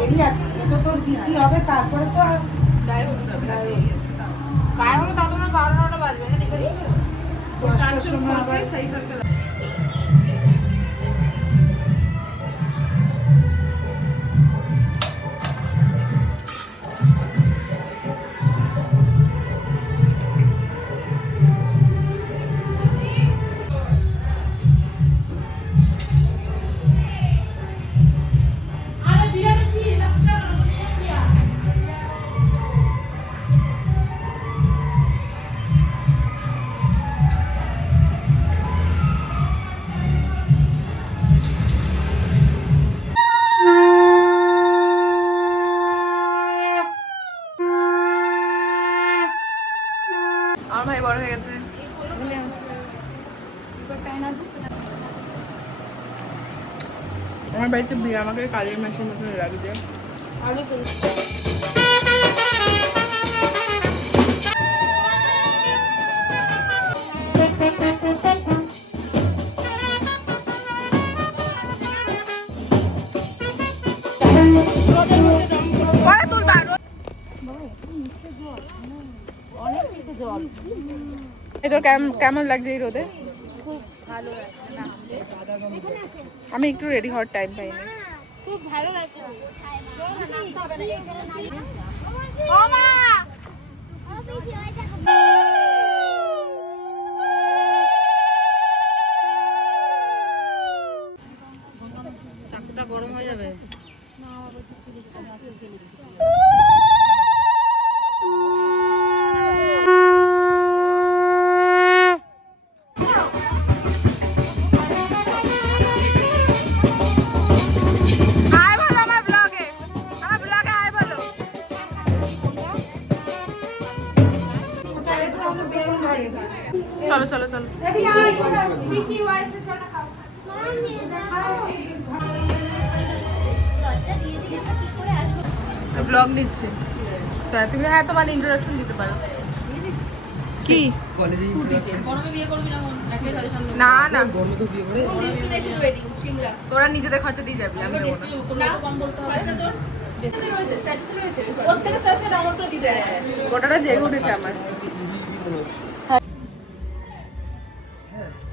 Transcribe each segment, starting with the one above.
দেরি আছে তো, তোর বিক্রি হবে তারপরে তো আর গায়ে হলুদ হবে না, দেরি আছে তাও। গায়ে হলুদ তাও তোমার 12-9টা বাজবে না, দেখবে 10টার সময় আবার সেই করতে আমার ভাই বড় হয়ে গেছে। আমার বাড়িতে বিয়ে আমাকে কাজের মাসের মতন লাগছে। তোর কেমন লাগছে এই রোদে? খুব ভালো লাগছে না, আমি একটু রেডি হওয়ার টাইম পাইনি। খুব ভালো লাগছে। চাকুটা গরম হয়ে যাবে। চলো চলো চলো, ব্লগ নিচ্ছে। তুমি হ্যাঁ তোমার ইন্ট্রোডাকশন দিতে পারো। কি গরমে বিয়ে করবি না? একটাই সাজেশন দেব। না না, কোন ডেস্টিনেশন ওয়েডিং? সিমলা। তোরা নিজেদের খরচা দিয়ে যাবি, আমি আমার দেবো না। ডেস্টিনেশন কোনো একটু কম বলতে হবে। আচ্ছা তোর ডেস্টিনেশন রয়েছে, স্ট্যাটাস রয়েছে। প্রত্যেক স্ট্যাটাসে আমারটা দিতে হবে। গোটাটা জেগে উঠেছে আমার।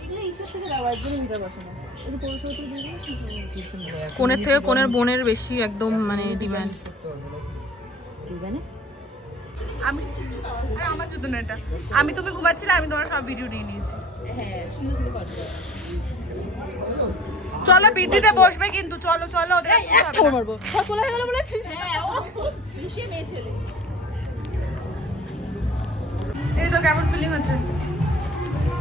এগুলো ইনস্টা থেকে দাও, একদম ভিতরে বসে না। এই যে পৌরসভা থেকে দিয়ে দিয়েছি। কোণের থেকে কোণের বোনের বেশি একদম মানে ডিমান্ড। কি জানে? আমি আমার জন্য এটা, আমি তুমি ঘুমাচ্ছিলে, আমি তোমার সব ভিডিও নিয়ে নিয়েছি। হ্যাঁ, সুন্দর সুন্দর ফটো। চলো বিদ্যুতে বসবে কিন্তু, চলো চলো, ওদের একটা মারবো। কোলা হয়ে গেল বলে? হ্যাঁ, ও খুব সে মেয়ে ছেলে। এই তো কেমন ফিলিং হচ্ছে?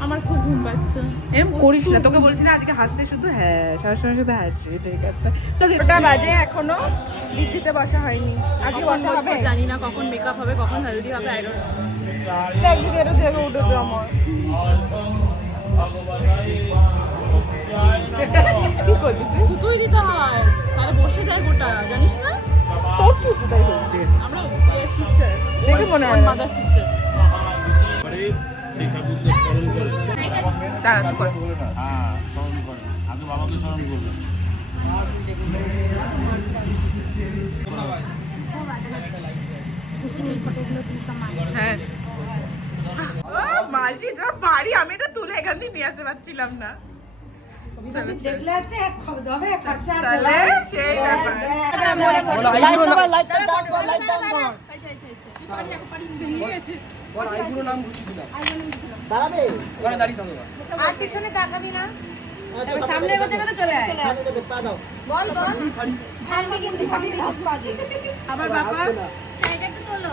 আমার খুব ঘুম পাচ্ছে। এরকম করিস না, তোকে বলছি না আজকে হাসতে, শুধু হ্যাঁ সবসময় শুধু হাসবি, ঠিক আছে? চল, 2টা বাজে এখনো বিদ্যুতে বসা হয়নি। আজকে বসা হবে, জানি না কখন মেকআপ হবে, কখন হলদি হবে, আই ডোন্ট নো। একদিকে এটা জেগে উঠেছে আমার। কি করবি তুই? তুই দিতে হয়, তাহলে বসে যায় গোটা, জানিস না? তোর কি কোথায় হচ্ছে? আমরা সিস্টার, দেখে মনে হয় না। Mother sister. দাঁড়া চুপ কর। হ্যাঁ, স্মরণ করে আগে বাবাকে স্মরণ করবে। হ্যাঁ মালটি যা বাড়ি, আমি এটা তুলে এখান থেকে নিয়ে আসতে পারছিলাম না। দেখলে আছে হবে খরচা আছে। তাহলে সেই ব্যাপার। আর পিছনে তাকাবি না, সামনে এগোতে এগোতে চলে আয়। বল বল, ভাঙবে কিন্তু আবার বাবা শাড়িটা একটু তোলো।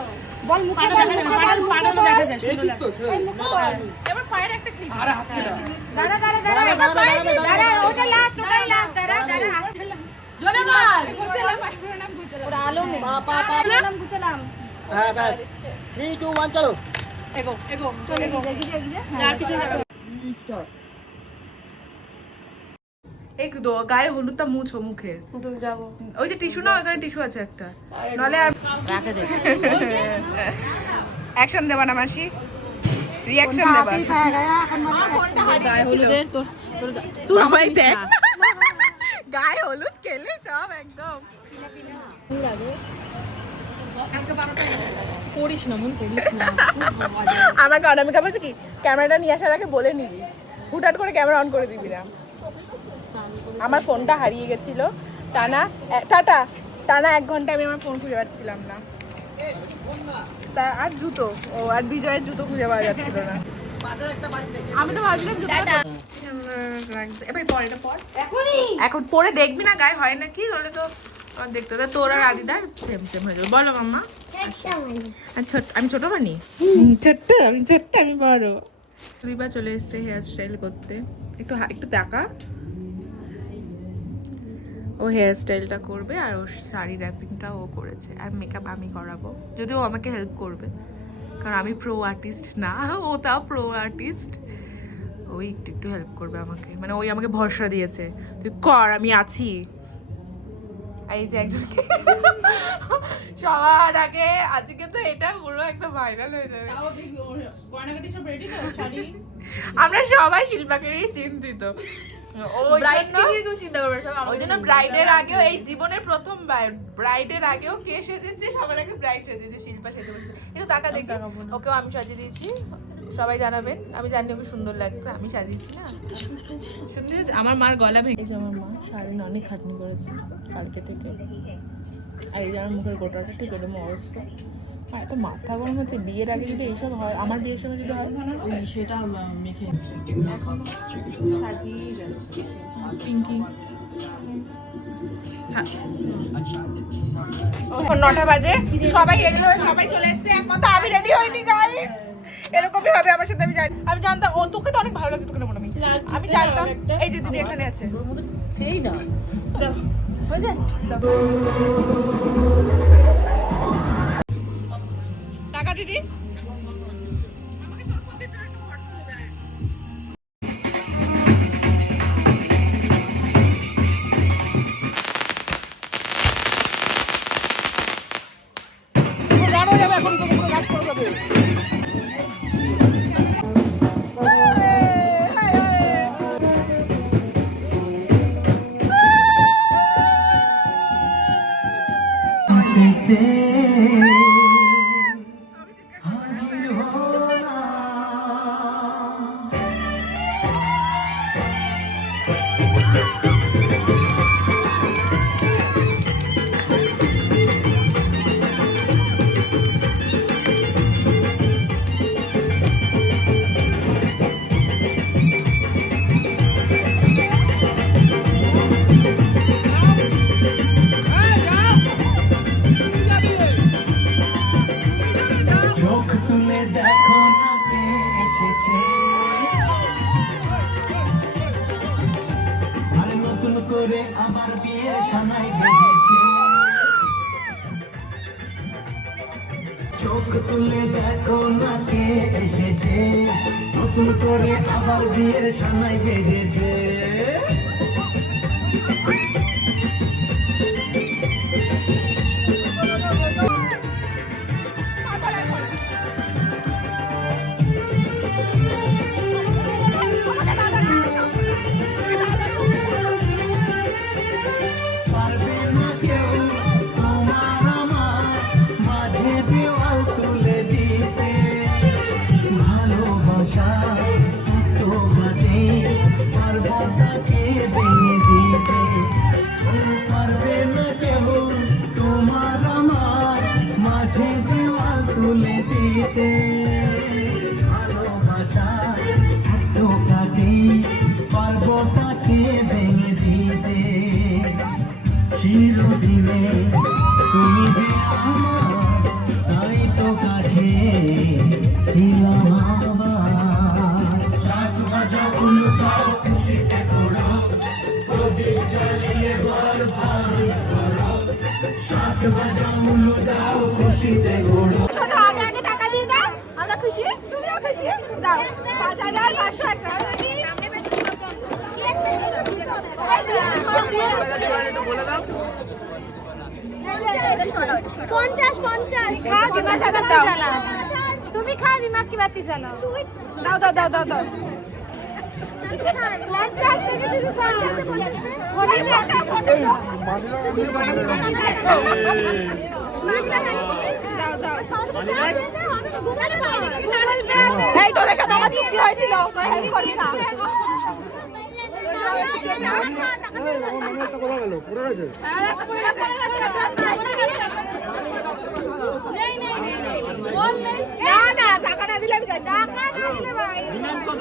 বল মুখে বল, পাড়ানো দেখা যায়, সুন্দর লাগে। এই মুখে বল। এবার পায়ের একটা ক্লিপ। আরে হাসছে না। দাঁড়া দাঁড়া দাঁড়া, এটা পায়ের ক্লিপ। দাঁড়া, ওটা লাস্ট, ওটাই লাস্ট। দাঁড়া দাঁড়া, হাসছে। জোরে বল। গুছালাম, পায়ের নাম গুছালাম। ওরা আলো নেই। নাম গুছালাম। হ্যাঁ বাস 3 2 1 চলো। এগো এগো চলে এগো। আর কিছু না। এই গায়ে হলুদটা মুছো মুখের। যাবো। ওই যে টিস্যু না, ওখানে টিস্যু আছে একটা, নাহলে আর রাখে দে। অ্যাকশন দেবা না মাসি, রিঅ্যাকশন দেবা। গায়ে হলুদের তোর আমায় দেখ, গায়ে হলুদ খেলে সব একদম আমাকে অনামিকা বলছে কি ক্যামেরাটা নিয়ে আসার আগে বলে নিবি, হুটহাট করে ক্যামেরা অন করে দিবি না। আমার ফোনটা হারিয়ে গেছিল টানা টানা 1 ঘন্টা আমি আমার ফোন খুঁজে পাচ্ছিলাম না। তা আর জুতো, ও আর বিজয়ের জুতো খুঁজে পাওয়া যাচ্ছিল না। আমি তো ভাবছিলাম এখন পরে দেখবি না গায়ে হয় নাকি, হলে তো দেখতে হবে। তোর আর আদিদার সেম সেম হয়ে যাবে। বলো মাম্মা। আমি ছোট মানি? ছোট্ট আমি বড়। দিবা চলে এসছে হেয়ার স্টাইল করতে। একটু টাকা, ও হেয়ার স্টাইলটা করবে আর ওর শাড়ি র্যাপিংটা ও করেছে, আর মেকআপ আমি করাবো, যদিও আমাকে হেল্প করবে কারণ আমি প্রো আর্টিস্ট না, ও তাও প্রো আর্টিস্ট। ওই একটু হেল্প করবে আমাকে, মানে ওই আমাকে ভরসা দিয়েছে, তুই কর আমি আছি। আর এই যে একজনকে সবার আগে আজকে তো এটা পুরো একটা ভাইরাল হয়ে যাবে। আমরা সবাই শিল্পাকে চিন্তিত। ওই জন্য ব্রাইডের আগেও, এই জীবনের প্রথম ব্রাইডের আগেও কে সেজেছে, সবার আগে ব্রাইড সেজেছে, শিল্পা সেজে বসেছে। একটু টাকা দেখি, ওকেও আমি সাজিয়ে দিয়েছি, সবাই জানাবেন। আমি জানি ওকে সুন্দর লাগছে, আমি সাজিয়েছি না, সুন্দর হয়েছে। আমার মার গলা ভেঙে, এই যে আমার মা সারাদিন অনেক খাটনি করেছে কালকে থেকে, আর এই যে আমার মুখের গোটাটা ঠিক এরকম অবস্থা। আর এত মাথা গরম হচ্ছে, বিয়ের আগে যদি এইসব হয়, আমার বিয়ের সময় যদি হয় সেটা মেখে এখন সাজিয়ে যাচ্ছে পিঙ্কি। এখন 9টা বাজে, সবাই রেডি হয়ে সবাই চলে এসেছে, একমাত্র আমি রেডি হইনি গাইস। এরকমই হবে আমার সাথে, আমি জানতাম। ও তোকে তো অনেক ভালো লাগছে, তোকে নেবো আমি জানতাম। এই যে দিদি এখানে আছে, সেই না হয়েছে টাকা দিদি। চোখ তুলে দেখো না কে এসেছে, নতুন করে আবার বিয়ের সানাই বেজেছে। পারবে না কেউ তোমার আমার মাঝে দেওয়াল তুলে দিতে, ভালোবাসা তো বাজে পার্বতাকে ভেঙে দিতে। পারবে না কেউ তোমার আমার মাঝে দেওয়াল তুলে দিতে, ভালোবাসা তো বাজে পার্বতাকে ভেঙে দিতে। চিরদিনে তুমি যে আমার, তাই তো কাছে ছিলাম আবার। রাত বাজা উলুকাও খুশিতে করো, প্রদীপ জ্বালিয়ে ঘর ভার করো। সাত বাজা উলুকাও খুশিতে করো। আগে আগে টাকা দিয়ে দাও, আমরা খুশি, তুমিও খুশি। দাও 5,500 তুমি খা দিমাগ কি বাতি জ্বালাও, দাও দাও দাও দাও দাও। এই তোদের সাথে আমার চুক্তি হয়েছিল হেল্প করবি না টাকা না দিলে ভাই ডিমান্ড কত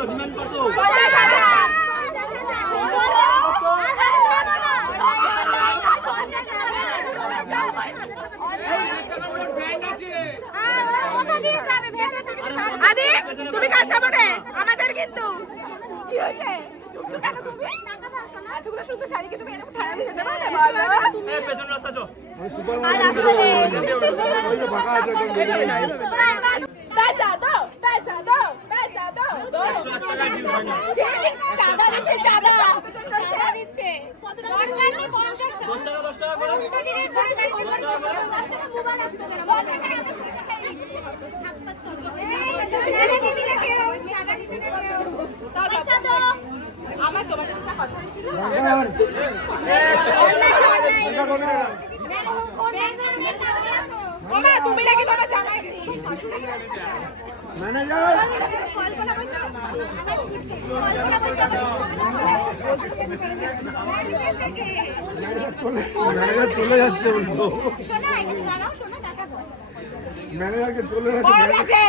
আদি তুমি কাজ সামনে আমাদের কিন্তু কি হয়েছে এতগুলো সুন্দর শাড়ি কি তুমি এরকম ঠাড়া দিয়ে দিতে পারবে বলো এই পেছন রাস্তা চো पैसा दो চাঁদা দিচ্ছে চাঁদা দিচ্ছে আমার তোমার সাথে কথা ছিল তুমি নাকি তোমার জামাই ম্যানেজার চলে যাচ্ছে উল্টো ম্যানেজারকে চলে যাচ্ছে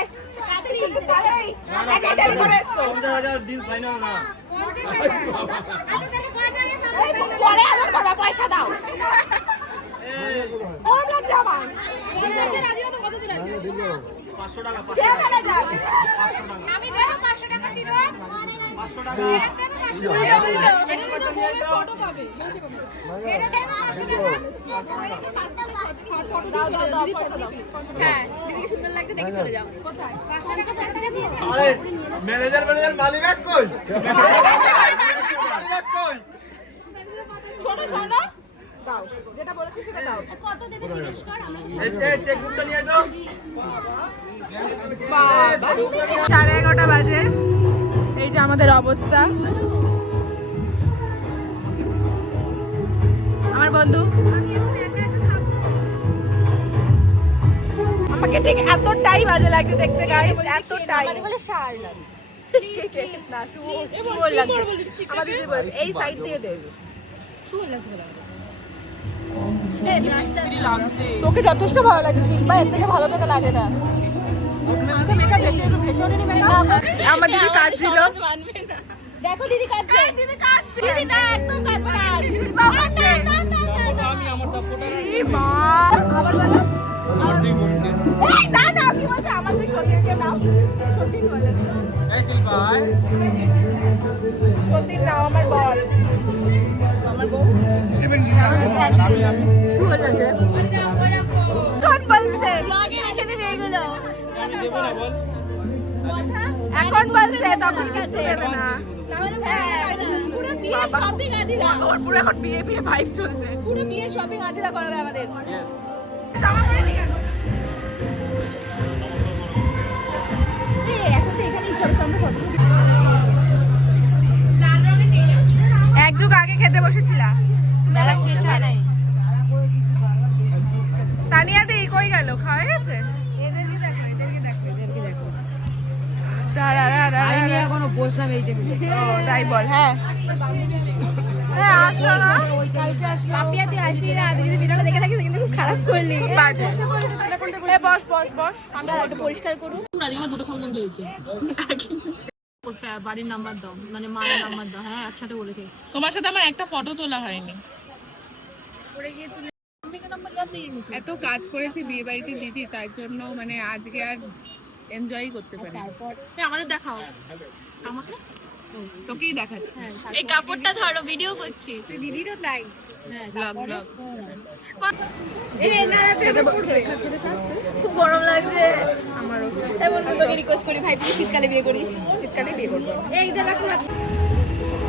পয়সা দাও আমি দেবো 500 টাকা দিবে 500 টাকা ফটো পাবে এটা দেবো 500 টাকা হ্যাঁ দিদিকে সুন্দর লাগছে দেখে চলে যাও কোথায় 500 টাকা ফটো দিয়ে আরে ম্যানেজার মালিক কই মালিক কই শোনো দাও যেটা বলেছি সেটা দাও কত দেবে জিজ্ঞেস কর আমাকে এই চেক বুকটা নিয়ে যাও 11:30 বাজে এই যে আমাদের অবস্থা আমার বন্ধু আমাকে ঠিক এতটাই বাজে লাগছে দেখতে গাইস এতটাই বলে শার লাগে না সুন্দর লাগছে আমাদের যে বলছে এই সাইড দিয়ে দে সুন্দর লাগছে তোকে যথেষ্ট ভালো লাগছে শিল্পা এর থেকে ভালো তোকে লাগে না আমার দিদি কাজ ছিল দেখো দিদি কাঁদছে দিদি কাঁদছে দিদি না একদম কাঁদবে না শিল্পা কাঁদছে এই মা আবার বলো এই না কি বলছে আমার তুই সতীনকে নাও সতীন বলেছে সতীন নাও আমার বল আমার বউ সুন্দর লাগছে কোন বলছে লাগে এখানে নিয়ে গেল এখন বলছে তখন কিছু দেবে না পুরো বিয়ের শপিং আদিরা ওর পুরো এখন বিয়ে ভাইব চলছে পুরো বিয়ের শপিং আদিরা করাবে আমাদের এক যুগ আগে খেতে বসেছিলাম মেলা শেষ হয় নাই তানিয়া দি কই গেল খাওয়া গেছে এখনো বসলাম এই টেবিলে তাই বল হ্যাঁ আসলো না পাপিয়াতে আসলি না আদি যদি ভিডিওটা দেখে থাকিস কিন্তু খুব খারাপ করলি বাজে বস আমরা একটু পরিষ্কার করু আমার দুটো সম্বন্ধ হয়েছে বাড়ির নাম্বার দাও মানে মায়ের নাম্বার দাও হ্যাঁ একসাথে বলেছে তোমার সাথে আমার একটা ফটো তোলা হয়নি এত কাজ করেছি বিয়ে বাড়িতে দিদি তার জন্য মানে আজকে আর এনজয় করতে পারি তারপর আমাদের দেখাও আমাকে তোকেই দেখাচ্ছি এই কাপড়টা ধরো ভিডিও করছি তুই দিদিরও তাই ব্লগ খুব গরম লাগছে আমারও এমন তোকে রিকোয়েস্ট করি ভাই তুই শীতকালে বিয়ে করিস শীতকালে বিয়ে করবো এই যে দেখো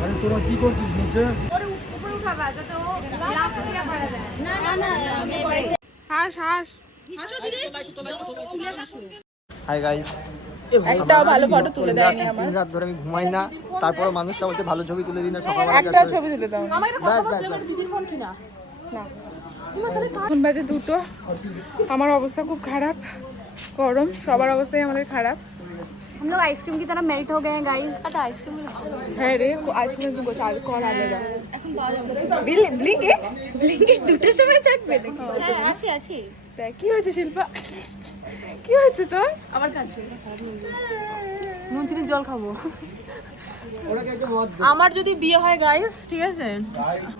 আরে তোরা কি করছিস নিচে উপরে উঠাবা যাতে ও লাফ দিয়ে পড়ে যায় না আমি পরে হাস আসো দিদি হাই গাইস একটাও ভালো ফটো তুলে দেয়নি আমার। 3 রাত ধরে আমি ঘুমাই না, তারপর মানুষটা বলছে ভালো ছবি তুলে দিন না, সকালবেলা একটাও ছবি তুলে দাও না। আমার একটা কথা বলতে আমার দিদির ফোন কিনা এখন বাজে 2টো। আমার অবস্থা খুব খারাপ, গরম, সবার অবস্থাই আমাদের খারাপ। हम लोग आइसक्रीम की तरह मेल्ट हो गए हैं गाइस। একটা আইসক্রিম হ্যাঁ রে, আইসক্রিম তো গোছ আর কল আগে দাও। ব্লিঙ্কিট ব্লিঙ্কিট 2টোর সময় থাকবে নাকি? হ্যাঁ আছে আছে। দেখ কি হয়েছে শিল্পা, কি হয়েছে তোর? আমার কাছে নুন চিনির জল খাবো। ওটাকে একটু মত আমার যদি বিয়ে হয় গাইস, ঠিক আছে,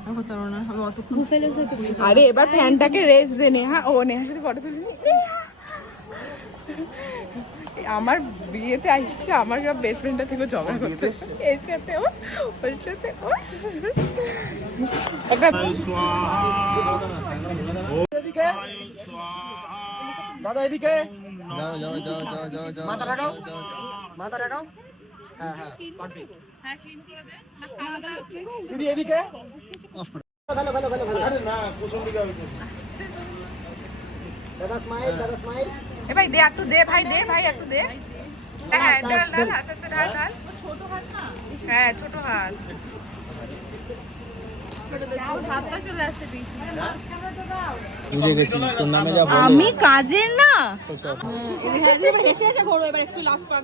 আমি করতে পারবো না, আমি অত बुफेलो से तो আরে এবার ফ্যানটাকে রেস্ট দে নেহা। ও নেহার সাথে ফটো তুলবি? আমার বিয়েতে আসছে, আমার সব বেস্ট ফ্রেন্ডটা থেকে ঝগড়া করতেছে, এর সাথে ও, ওর সাথে ও। একটা দাদা এদিকে যাও যাও যাও যাও যাও যাও, মাথা রাখাও, মাথা রাখাও। হ্যাঁ হ্যাঁ পারফেক্ট। হ্যাঁ ক্লিন করে দে। দিদি এদিকে ভালো ভালো ভালো ভালো। আরে না কোন দিকে হবে? দাদা স্মাইল, দাদা স্মাইল। এ ভাই দে, একটু দে ভাই, দে ভাই একটু দে। হ্যাঁ ঢাল ঢাল, আস্তে আস্তে ঢাল ঢাল। ছোট হাত না, হ্যাঁ ছোট হাত। হাতটা চলে আসছে পিছনে। বুঝে গেছি তোর নামে যা বলে আমি কাজের না। এবার হেসে হেসে ঘোরো, এবার একটু লাস্ট পার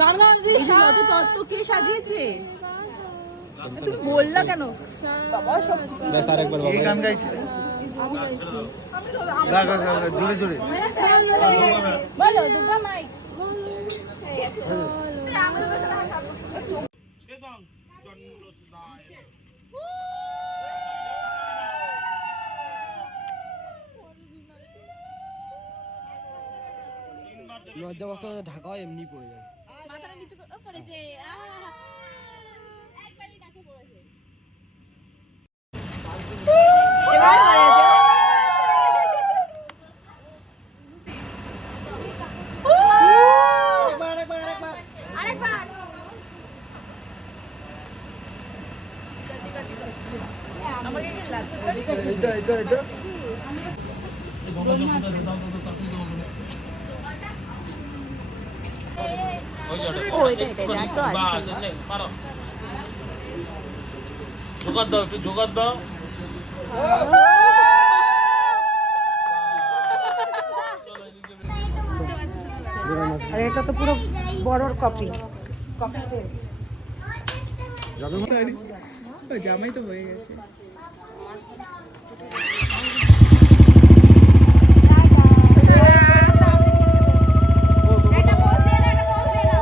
গান গাওয়া দিদি, যত তত্ত্ব কে সাজিয়েছে? তুমি বললা কেন? ব্যাস আরেকবার বাবা গান গাইছিল গা গা গা গা, জোরে জোরে। বলো দুর্গা মাইক। লজ্জাবস্ত ঢাকা এমনি পড়ে যায়। মাথাটা নিচু করে পড়েছে, একবারই ডাকে পড়েছে। একবার একবার একবার আরেকবার। এটা এটা এটা ও এটা তো আছে। জোগাড় দাও, একটু জোগাড় দাও। আর এটা তো পুরো বড়র কপি, কপি পেস্ট। জামাই তো হয়ে গেছে। এটা বল দে না, এটা বল দে না।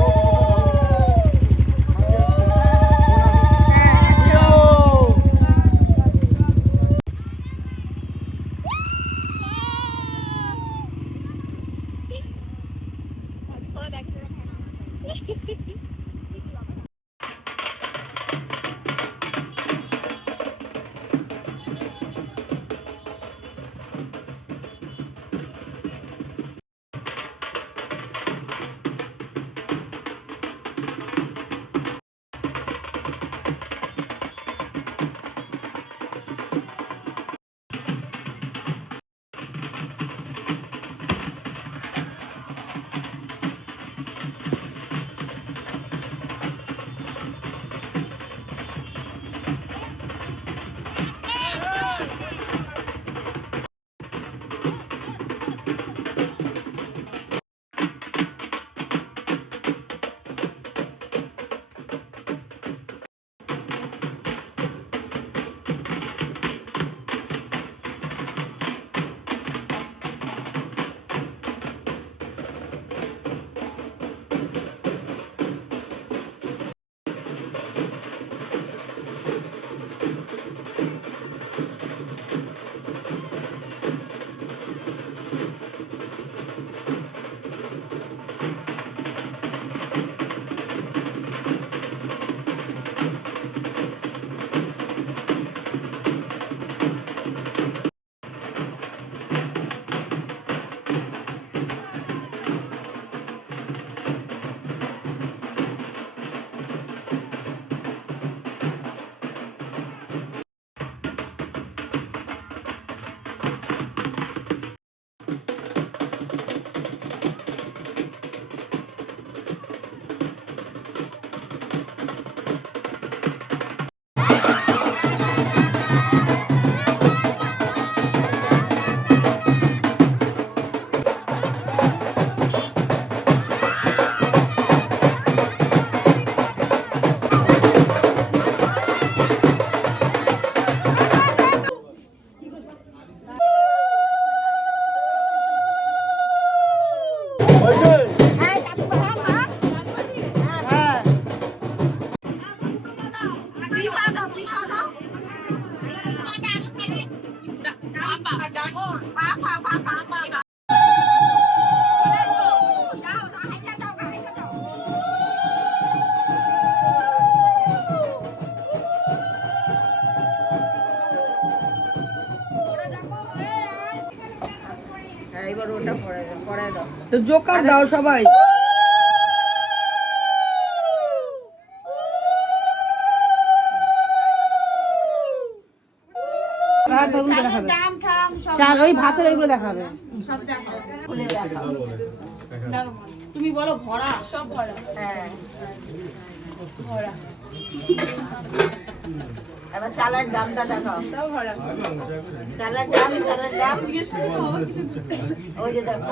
তো জোকার দাও সবাই। চাল ওই ভাতের এগুলো দেখাবে। তুমি বলো ভরা, সব ভরা। হ্যাঁ ভরা। এবার চালের দামটা দেখাও। সব ভরা। চালের দাম ওই যে দেখো।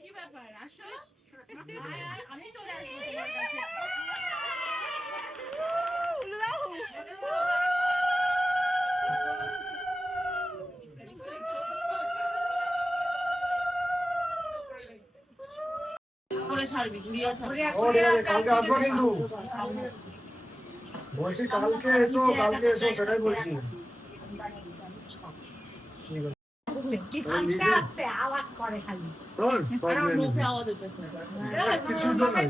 কি ব্যাপার আসো, আমি চলে আসবো তোমার কাছে। কালকে আসবো কিন্তু বলছি, কালকে এসো সেটাই বলছি। আওয়াজ করে খালি কিছু তো নাই।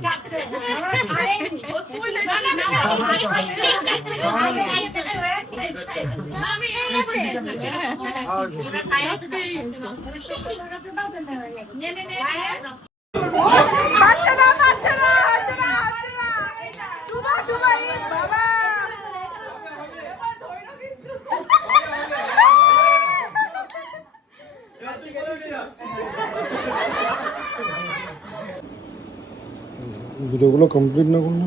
ভিডিওগুলো কমপ্লিট না করলে